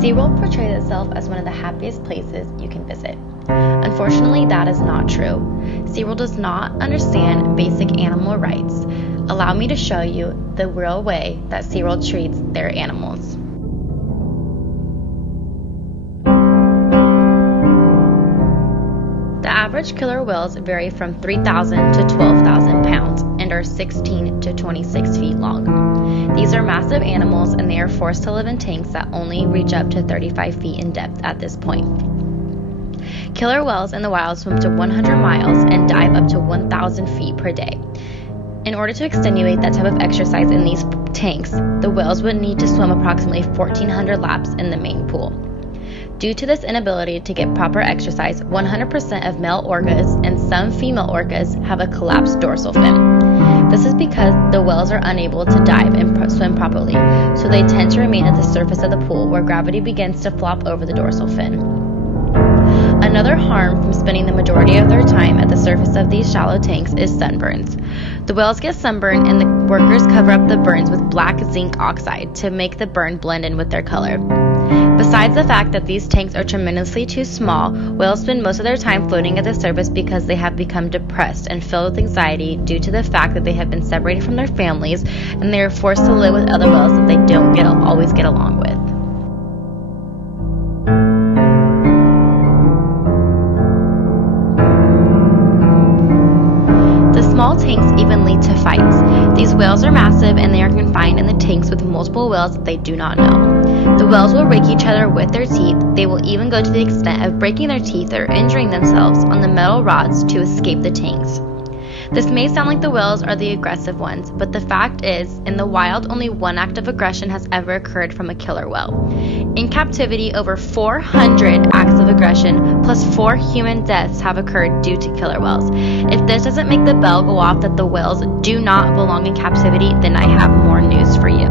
SeaWorld portrays itself as one of the happiest places you can visit. Unfortunately, that is not true. SeaWorld does not understand basic animal rights. Allow me to show you the real way that SeaWorld treats their animals. The average killer whales vary from 3,000 to 12,000 pounds and are 16 to 26 feet long. These are massive animals, and they are forced to live in tanks that only reach up to 35 feet in depth at this point. Killer whales in the wild swim to 100 miles and dive up to 1,000 feet per day. In order to extenuate that type of exercise in these tanks, the whales would need to swim approximately 1,400 laps in the main pool. Due to this inability to get proper exercise, 100% of male orcas and some female orcas have a collapsed dorsal fin. This is because the whales are unable to dive and swim properly, so they tend to remain at the surface of the pool where gravity begins to flop over the dorsal fin. Another harm from spending the majority of their time at the surface of these shallow tanks is sunburns. The whales get sunburned, and the workers cover up the burns with black zinc oxide to make the burn blend in with their color. Besides the fact that these tanks are tremendously too small, whales spend most of their time floating at the surface because they have become depressed and filled with anxiety due to the fact that they have been separated from their families and they are forced to live with other whales that they don't always get along with. Small tanks even lead to fights. These whales are massive, and they are confined in the tanks with multiple whales that they do not know. The whales will rake each other with their teeth. They will even go to the extent of breaking their teeth or injuring themselves on the metal rods to escape the tanks. This may sound like the whales are the aggressive ones, but the fact is, in the wild, only one act of aggression has ever occurred from a killer whale. In captivity, over 400 acts of aggression plus 4 human deaths have occurred due to killer whales. If this doesn't make the bell go off that the whales do not belong in captivity, then I have more news for you.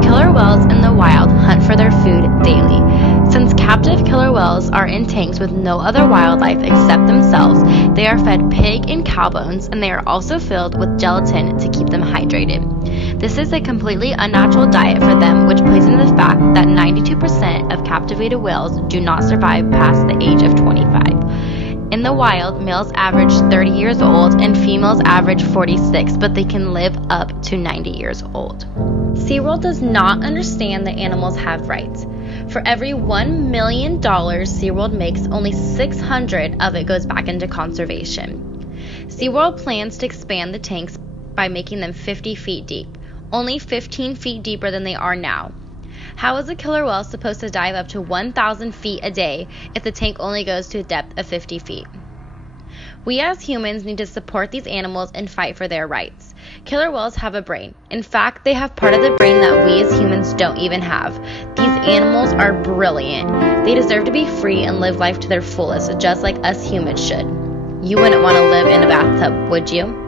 Killer whales in the wild hunt for their food daily. Since captive killer whales are in tanks with no other wildlife except themselves, they are fed pig and cow bones, and they are also filled with gelatin to keep them hydrated. This is a completely unnatural diet for them, which plays into the fact that 92% of captivated whales do not survive past the age of 25. In the wild, males average 30 years old and females average 46, but they can live up to 90 years old. SeaWorld does not understand that animals have rights. For every $1 million SeaWorld makes, only $600 of it goes back into conservation. SeaWorld plans to expand the tanks by making them 50 feet deep, only 15 feet deeper than they are now. How is a killer whale supposed to dive up to 1,000 feet a day if the tank only goes to a depth of 50 feet? We as humans need to support these animals and fight for their rights. Killer whales have a brain. In fact, they have part of the brain that we as humans don't even have. These animals are brilliant. They deserve to be free and live life to their fullest, just like us humans should. You wouldn't want to live in a bathtub, would you?